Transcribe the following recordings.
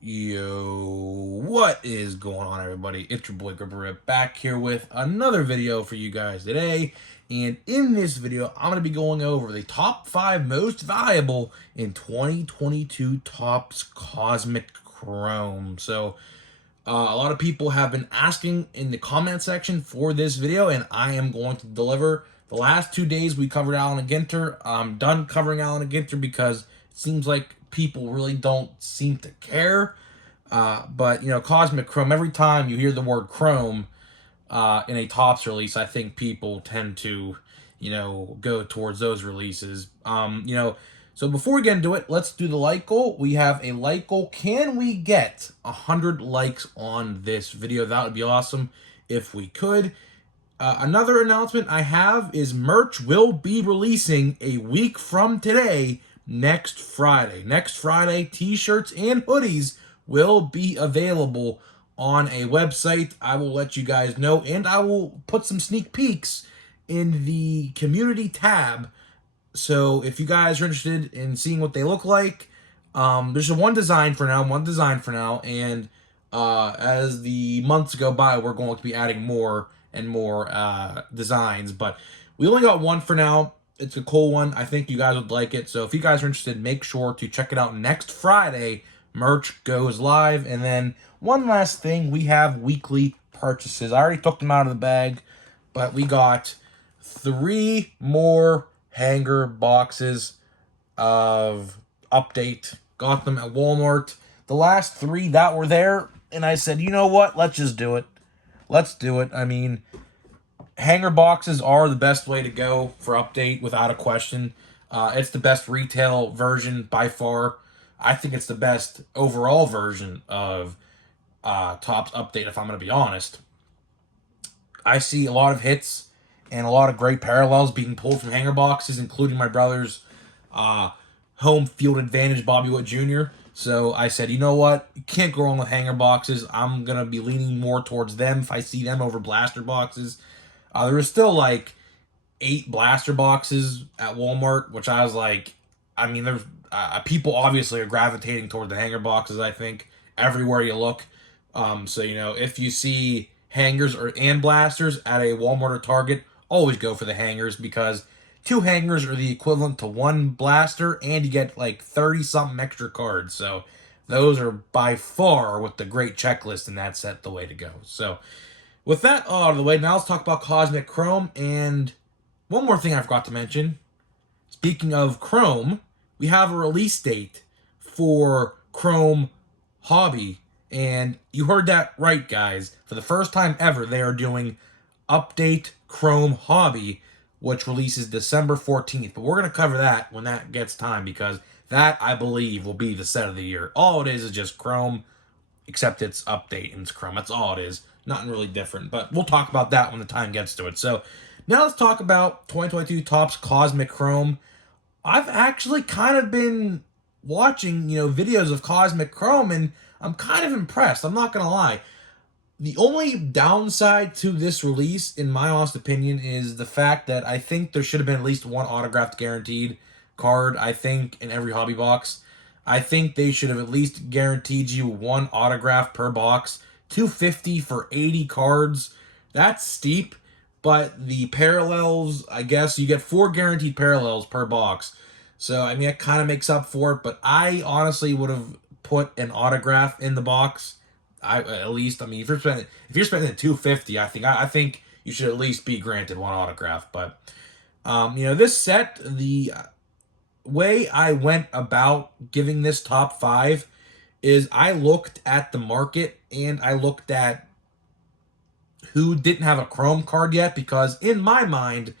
Yo, what is going on, everybody? It's your boy Gripper back here with another video for you guys today. And in this video, I'm going to be going over the top 5 most valuable in 2022 Topps Cosmic Chrome. So, a lot of people have been asking in the comment section for this video, and I am going to deliver. The last 2 days we covered Allen and Ginter. I'm done covering Allen and Ginter because it seems like people really don't seem to care. But, you know, Cosmic Chrome, every time you hear the word Chrome in a Topps release, I think people tend to, you know, go towards those releases. So before we get into it, let's do the like goal. We have a like goal. Can we get 100 likes on this video? That would be awesome if we could. Another announcement I have is merch will be releasing a week from today, next Friday. Next Friday, t-shirts and hoodies will be available on a website. I will let you guys know, and I will put some sneak peeks in the community tab. So if you guys are interested in seeing what they look like, there's just one design for now, and as the months go by, we're going to be adding more and more designs, but we only got one for now. It's a cool one. I think you guys would like it. So if you guys are interested, make sure to check it out next Friday. Merch goes live. And then one last thing, we have weekly purchases. I already took them out of the bag, but we got 3 more hanger boxes of update. Got them at Walmart. The last 3 that were there, and I said, you know what? Let's just do it. Let's do it. I mean, hanger boxes are the best way to go for update, without a question. It's the best retail version by far. I think it's the best overall version of Topps update, if I'm going to be honest. I see a lot of hits and a lot of great parallels being pulled from hanger boxes, including my brother's home field advantage, Bobby Witt Jr. So I said, you know what? You can't go wrong with hanger boxes. I'm going to be leaning more towards them if I see them over blaster boxes. There was still like 8 blaster boxes at Walmart, which I was like, I mean, there's people obviously are gravitating toward the hanger boxes, I think, everywhere you look. So, you know, if you see hangers and blasters at a Walmart or Target, always go for the hangers, because 2 hangers are the equivalent to 1 blaster, and you get like 30-something extra cards. So those are by far, with the great checklist in that set, the way to go. So with that out of the way, now let's talk about Cosmic Chrome. And one more thing I forgot to mention. Speaking of Chrome, we have a release date for Chrome Hobby. And you heard that right, guys. For the first time ever, they are doing Update Chrome Hobby, which releases December 14th. But we're going to cover that when that gets time, because that, I believe, will be the set of the year. All it is just Chrome, except it's Update and it's Chrome. That's all it is. Nothing really different. But we'll talk about that when the time gets to it. So now let's talk about 2022 Topps Cosmic Chrome. I've actually kind of been watching, videos of Cosmic Chrome, and I'm kind of impressed. I'm not going to lie. The only downside to this release, in my honest opinion, is the fact that I think there should have been at least one autographed guaranteed card, I think, in every hobby box. I think they should have at least guaranteed you 1 autograph per box. $250 for 80 cards. That's steep, but the parallels, I guess, you get 4 guaranteed parallels per box. So, I mean, it kind of makes up for it, but I honestly would have put an autograph in the box. At least, I mean, if you're spending $250, I think you should at least be granted 1 autograph. But this set, the way I went about giving this top 5 is I looked at the market, and I looked at who didn't have a Chrome card yet, because in my mind,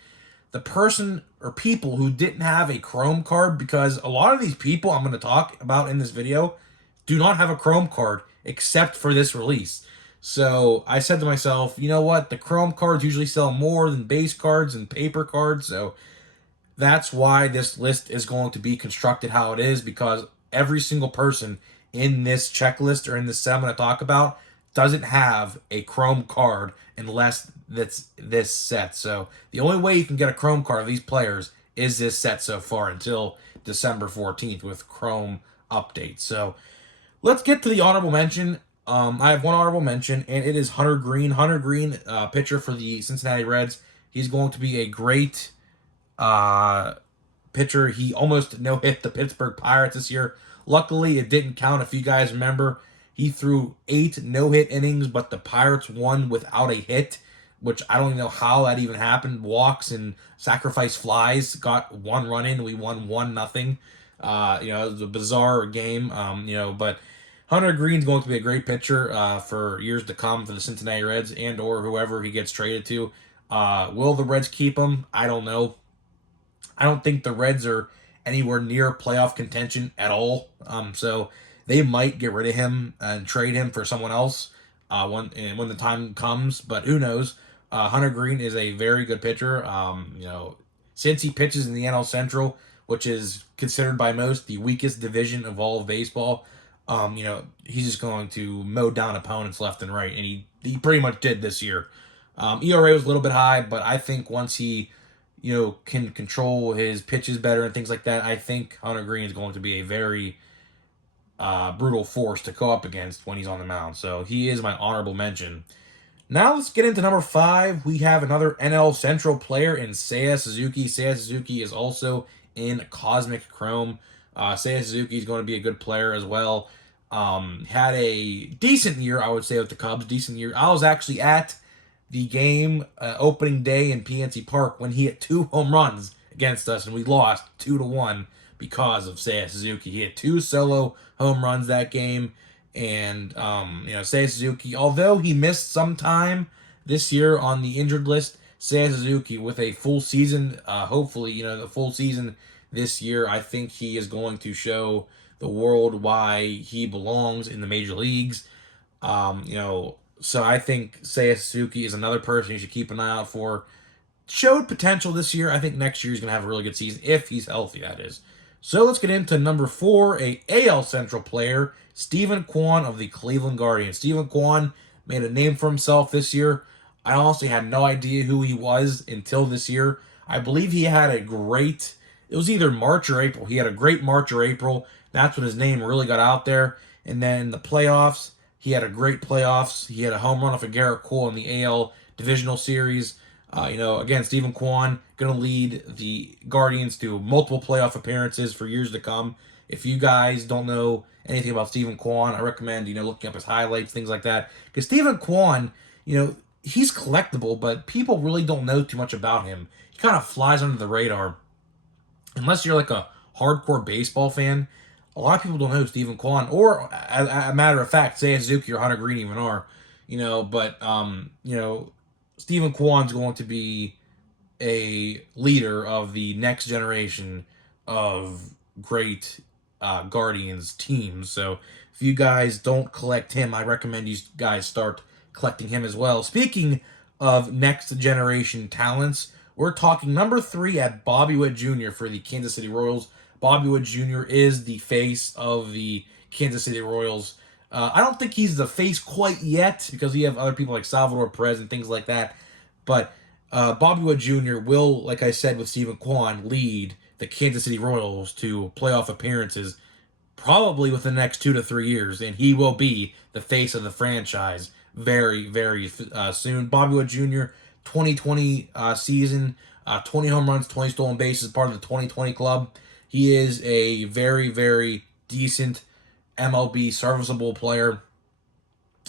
the person or people who didn't have a Chrome card, because a lot of these people I'm going to talk about in this video do not have a Chrome card except for this release. So I said to myself, you know what? The Chrome cards usually sell more than base cards and paper cards. So that's why this list is going to be constructed how it is, because every single person in this checklist or in this set I'm going to talk about doesn't have a Chrome card unless that's this set. So the only way you can get a Chrome card of these players is this set so far until December 14th with Chrome updates. So Let's get to the honorable mention. I have one honorable mention, and it is Hunter Green. Hunter Green, pitcher for the Cincinnati Reds. He's going to be a great uh, pitcher. He almost no hit the Pittsburgh Pirates this year. Luckily, it didn't count. If you guys remember, he threw 8 no hit innings, but the Pirates won without a hit, which I don't even know how that even happened. Walks and sacrifice flies got 1 run in. We won 1-0. It was a bizarre game. But Hunter Green's going to be a great pitcher for years to come for the Cincinnati Reds and or whoever he gets traded to. Will the Reds keep him? I don't know. I don't think the Reds are anywhere near playoff contention at all. So they might get rid of him and trade him for someone else when the time comes. But who knows? Hunter Green is a very good pitcher. Since he pitches in the NL Central, which is considered by most the weakest division of all of baseball, he's just going to mow down opponents left and right, and he pretty much did this year. ERA was a little bit high, but I think once he can control his pitches better and things like that, I think Hunter Green is going to be a very brutal force to go up against when he's on the mound. So he is my honorable mention. Now let's get into number 5. We have another NL Central player in Seiya Suzuki. Seiya Suzuki is also in Cosmic Chrome. Seiya Suzuki is going to be a good player as well. Had a decent year, I would say, with the Cubs. Decent year. I was actually at the game opening day in PNC Park when he hit 2 home runs against us, and we lost 2-1 because of Seiya Suzuki. He had 2 solo home runs that game. And, Seiya Suzuki, although he missed some time this year on the injured list, Seiya Suzuki with a full season, hopefully, the full season this year, I think he is going to show the world why he belongs in the major leagues. So I think Seiya Suzuki is another person you should keep an eye out for. Showed potential this year. I think next year he's going to have a really good season, if he's healthy, that is. So let's get into number 4, a AL Central player, Steven Kwan of the Cleveland Guardians. Steven Kwan made a name for himself this year. I honestly had no idea who he was until this year. I believe he had it was either March or April. He had a great March or April. That's when his name really got out there. And then in the playoffs, he had a great playoffs. He had a home run off of Garrett Cole in the AL Divisional Series. Again, Steven Kwan going to lead the Guardians to multiple playoff appearances for years to come. If you guys don't know anything about Steven Kwan, I recommend, looking up his highlights, things like that. Because Steven Kwan, he's collectible, but people really don't know too much about him. He kind of flies under the radar. Unless you're like a hardcore baseball fan, a lot of people don't know who Steven Kwan, or a matter of fact, Seiya Suzuki or Hunter Green even are. Steven Kwan's going to be a leader of the next generation of great Guardians teams. So if you guys don't collect him, I recommend you guys start collecting him as well. Speaking of next generation talents, we're talking number 3 at Bobby Witt Jr. for the Kansas City Royals. Bobby Witt Jr. is the face of the Kansas City Royals. I don't think he's the face quite yet because we have other people like Salvador Perez and things like that. But Bobby Witt Jr. will, like I said with Steven Kwan, lead the Kansas City Royals to playoff appearances probably within the next 2 to 3 years. And he will be the face of the franchise very, very soon. Bobby Witt Jr., 2020 season, 20 home runs, 20 stolen bases, part of the 2020 club. He is a very, very decent MLB serviceable player.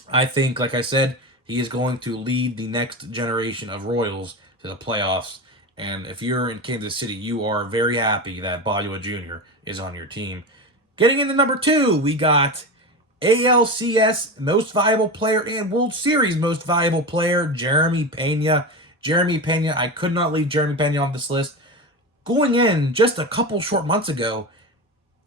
I think, like I said, he is going to lead the next generation of Royals to the playoffs. And if you're in Kansas City, you are very happy that Bobby Witt Jr. is on your team. Getting into number 2, we got ALCS Most Valuable Player and World Series Most Valuable Player, Jeremy Pena. Jeremy Pena, I could not leave Jeremy Pena on this list. Going in just a couple short months ago,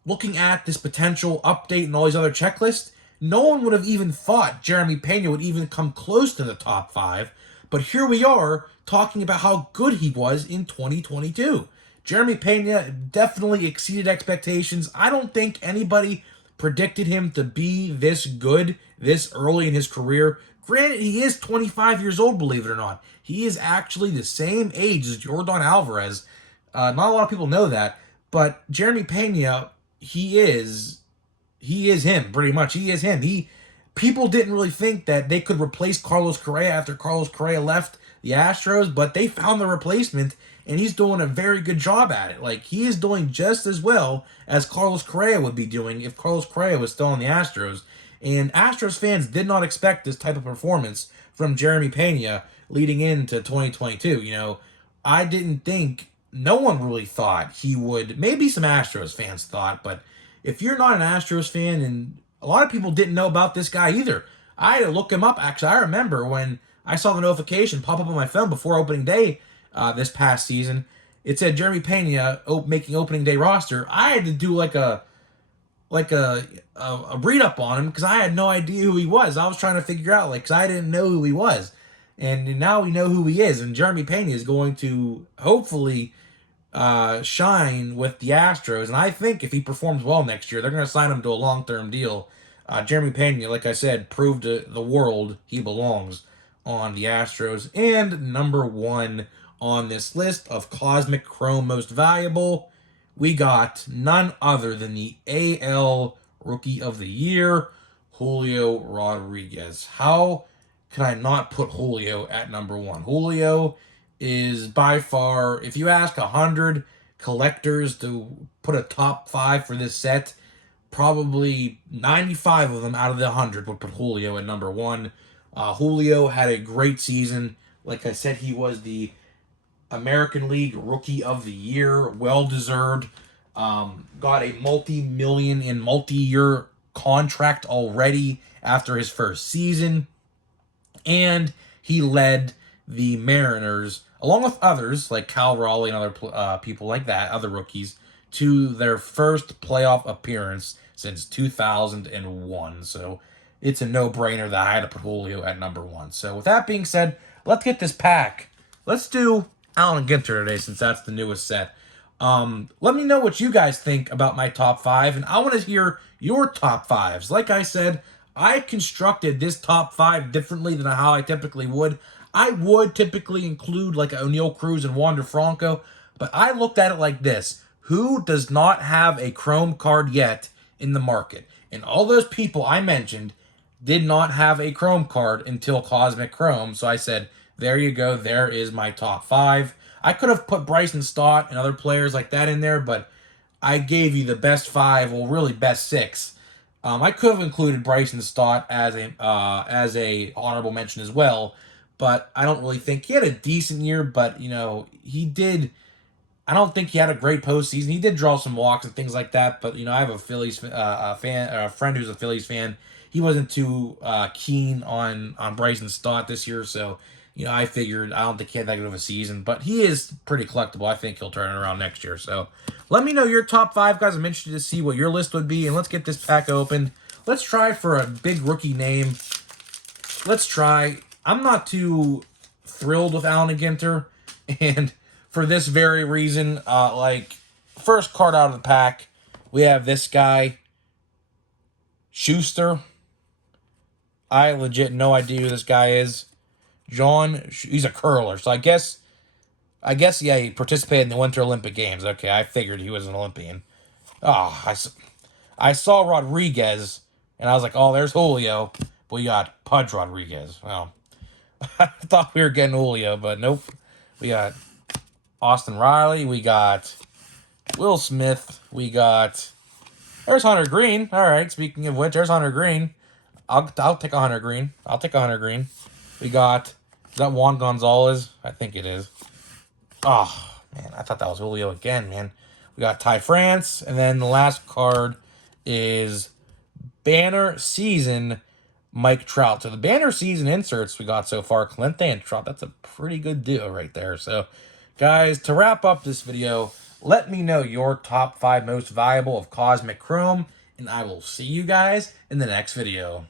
looking at this potential update and all these other checklists, no one would have even thought Jeremy Pena would even come close to the top 5. But here we are talking about how good he was in 2022. Jeremy Pena definitely exceeded expectations. I don't think anybody predicted him to be this good this early in his career. Granted, he is 25 years old, believe it or not. He is actually the same age as Yordan Alvarez. Not a lot of people know that, but Jeremy Pena, he is he is him, pretty much. He is him. People didn't really think that they could replace Carlos Correa after Carlos Correa left the Astros, but they found the replacement, and he's doing a very good job at it. Like, he is doing just as well as Carlos Correa would be doing if Carlos Correa was still on the Astros. And Astros fans did not expect this type of performance from Jeremy Pena leading into 2022. You know, I didn't think, no one really thought he would, maybe some Astros fans thought, but if you're not an Astros fan, and a lot of people didn't know about this guy either. I had to look him up. Actually, I remember when I saw the notification pop up on my phone before opening day this past season. It said Jeremy Pena making opening day roster. I had to do like a read up on him because I had no idea who he was. I was trying to figure out, like, because I didn't know who he was, and now we know who he is. And Jeremy Pena is going to hopefully shine with the Astros, and I think if he performs well next year, they're going to sign him to a long-term deal. Jeremy Pena, like I said, proved to the world he belongs on the Astros. And number one on this list of Cosmic Chrome Most Valuable, we got none other than the AL Rookie of the Year, Julio Rodriguez. How can I not put Julio at number one? Julio is by far, if you ask 100 collectors to put a top 5 for this set, probably 95 of them out of the 100 would put Julio at number one. Julio had a great season. Like I said, he was the American League Rookie of the Year, well-deserved. Got a multi-year contract already after his first season. And he led the Mariners, along with others like Cal Raleigh and other people like that, other rookies, to their first playoff appearance since 2001. So it's a no-brainer that I had to put Julio at number one. So with that being said, let's get this pack. Let's do Allen Ginter today since that's the newest set. Let me know what you guys think about my top 5, and I want to hear your top 5s. Like I said, I constructed this top 5 differently than how I typically would. I would typically include like O'Neal Cruz and Wander Franco, but I looked at it like this. Who does not have a Chrome card yet in the market? And all those people I mentioned did not have a Chrome card until Cosmic Chrome, so I said, there you go, there is my top 5. I could have put Bryson Stott and other players like that in there, but I gave you the best 5, well, really best 6. I could have included Bryson Stott as a honorable mention as well, but I don't really think he had a decent year. But you know, he did. I don't think he had a great postseason. He did draw some walks and things like that. But you know, I have a Phillies a friend who's a Phillies fan. He wasn't too keen on Bryson Stott this year, so you know, I figured I don't think he had that good of a season, but he is pretty collectible. I think he'll turn it around next year. So let me know your top 5, guys. I'm interested to see what your list would be, and let's get this pack open. Let's try for a big rookie name. Let's try. I'm not too thrilled with Allen Ginter, and for this very reason, like, first card out of the pack, we have this guy, Schuster. I legit no idea who this guy is. He's a curler, so I guess, yeah, he participated in the Winter Olympic Games. Okay, I figured he was an Olympian. I saw Rodriguez, and I was like, oh, there's Julio. But we got Pudge Rodriguez. Well, I thought we were getting Julio, but nope. We got Austin Riley. We got Will Smith. We got... There's Hunter Green. All right, speaking of which, there's Hunter Green. I'll take a Hunter Green. I'll take a Hunter Green. We got... Is that Juan Gonzalez? I think it is. Oh, man, I thought that was Julio again, man. We got Ty France, and then the last card is Banner Season Mike Trout. So the Banner Season inserts we got so far, Clemente and Trout. That's a pretty good deal right there. So, guys, to wrap up this video, let me know your top 5 most valuable of Cosmic Chrome, and I will see you guys in the next video.